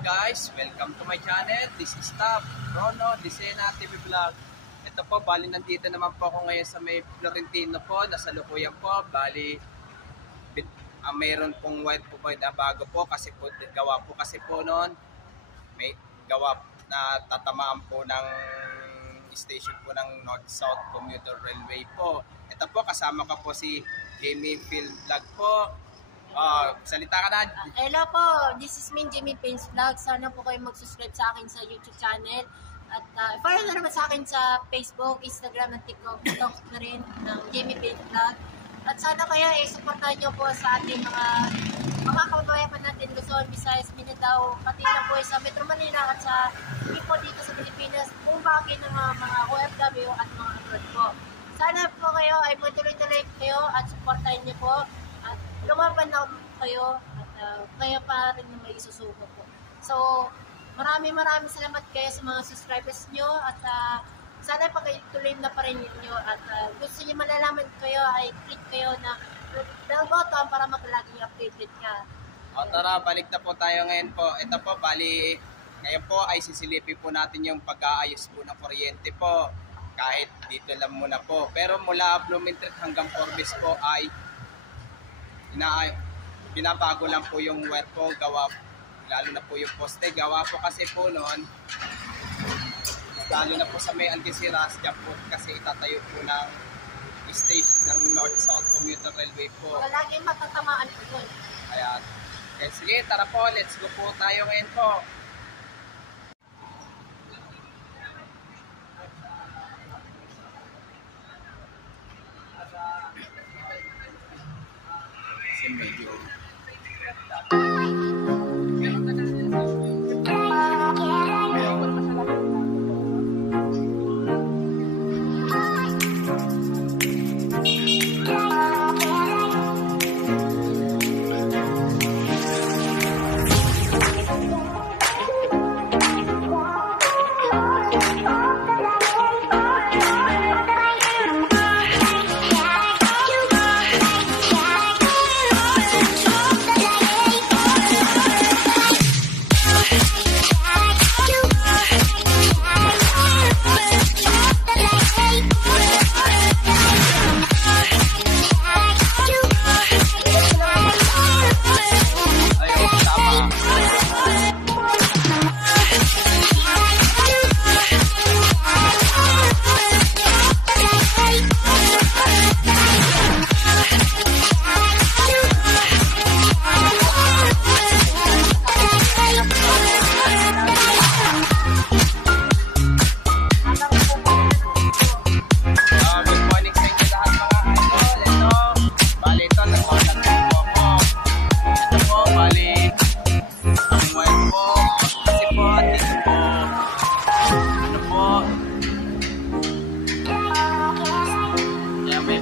guys, welcome to my channel. This is Tab, Rono, Disena TV Vlog. Ito po, bali nandito naman po ako ngayon sa may Florentino po, nasa Lukuyan po. Bali, mayroon pong white po na bago po kasi po, gawa po kasi po noon. May gawa na tatamaan po ng station po ng North-South Commuter Railway po. Ito po, kasama ko po si Jamie Film Vlog po. Salita ka na. Hello po, this is me, Jamie Films Vlog. Sana po kayo mag-subscribe sa akin sa YouTube channel. At follow na naman sa akin sa Facebook, Instagram, at TikTok na rin ng Jamie Films Vlog. At sana kayo supportahan nyo po sa ating mga kababayan pa natin, Luzon, Visayas, Mindanao, pati na po sa Metro Manila at sa people dito sa Pilipinas, kung bakit ng mga OFW at mga abroad po. Sana po kayo ay matuloy-tuloy kayo at supportahan nyo po. At lumaban na kayo at kaya pa rin na may isusuko po. So, maraming salamat kayo sa mga subscribers nyo at sana pag-tuloy na pa rin ninyo at gusto nyo malalaman kayo ay click kayo na bell button para maglaging updated ka. O tara, balik na po tayo ngayon po. Ito po, bali, ngayon po ay sisilipin po natin yung pag-aayos po ng kuryente po. Kahit dito lang muna po. Pero mula Blumentritt hanggang Forbes po ay binabago lang po yung wire po, gawa, lalo na po yung poste, gawa po kasi po noon, lalo na po sa may Algeciras, dyan po kasi itatayo po ng station ng North-South Commuter Railway po. Laging matatamaan po yun. Ayan. Okay, sige, tara po, let's go po tayo ngayon po. Medyo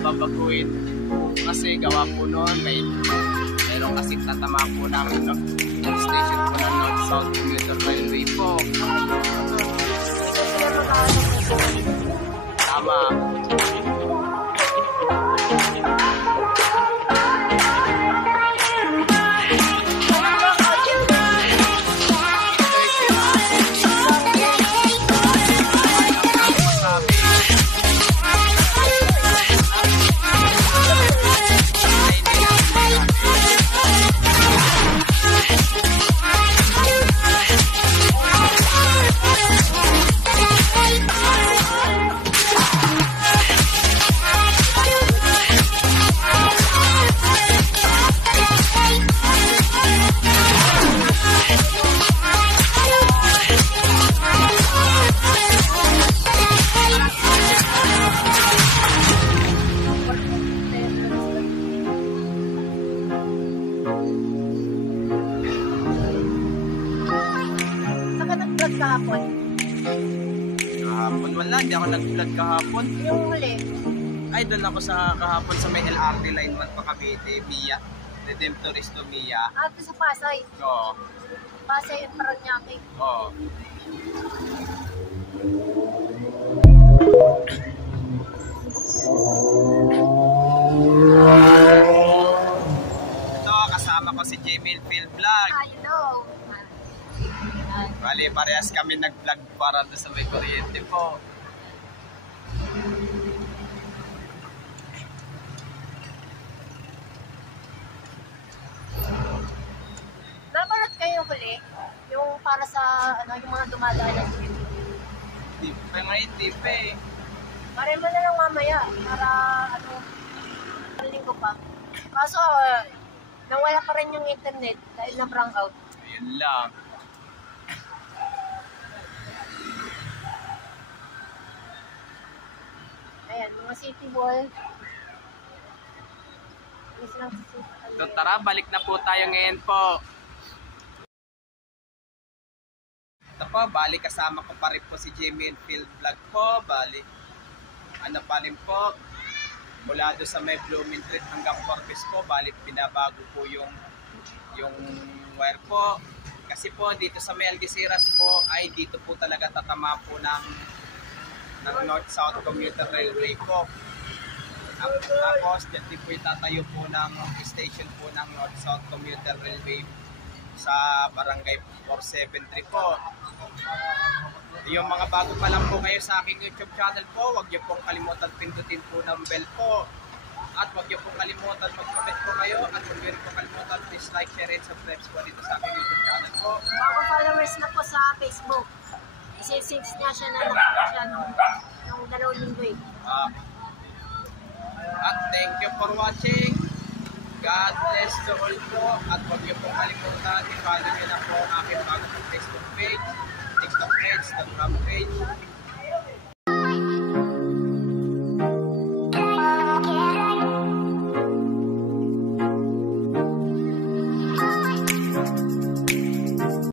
babaguhin kasi gawa po noon mayroong kasi tatama po ng station po ng North-South Commuter Railway po. Tama. Kahapon? Kahapon wala, hindi ako nag-vlog kahapon. Yung huli? Ay, doon ako sa kahapon sa may LRT line 1 pa Cavite, Mia. Redemptorist to Mia. Ito sa Pasay? Oo. Pasay yung Paranaque? Oo. Ito, kasama ko si Jamie Film Vlog. You know. Bali, parehas kami nag-vlog para sa may kuryente po. Napanood kayo huli? Yung para sa, yung mga dumadaan ng Di pa ngayon, di pa eh. Pareho na lang mamaya para linggo pa. Kaso, nawala pa rin yung internet dahil na brownout out. Ayun lang. Ayan, mga city wall. Please lang sa city. So tara, balik na po tayo ngayon po. Ito po, bali kasama ko pa rin po si Jamie Field Vlog po. Bali, ano pa rin po, mula doon sa may Blooming Street hanggang Corpus po, bali pinabago po yung wire po. Kasi po dito sa may Algeciras po ay dito po talaga tatama po ng North-South Commuter Railway po. Tapos dyan din po itatayo po ng station po ng North-South Commuter Railway sa Barangay 473 po. Yung mga bago pa lang po kayo sa aking YouTube channel po, huwag niyo pong kalimutan pindutin po ng bell po. At huwag niyo pong kalimutan mag-comment po kayo. At huwag niyo rin po kalimutan please like, share, and subscribe po dito sa aking YouTube channel po. Bago followers na po sa Facebook. Kasi 6 nga siya na siya nung 2 linggo eh. At thank you for watching. God bless to all po. At huwag niyo pong kalimutan, i-follow niyo na po ang aking bagong Facebook page, TikTok page, Instagram page.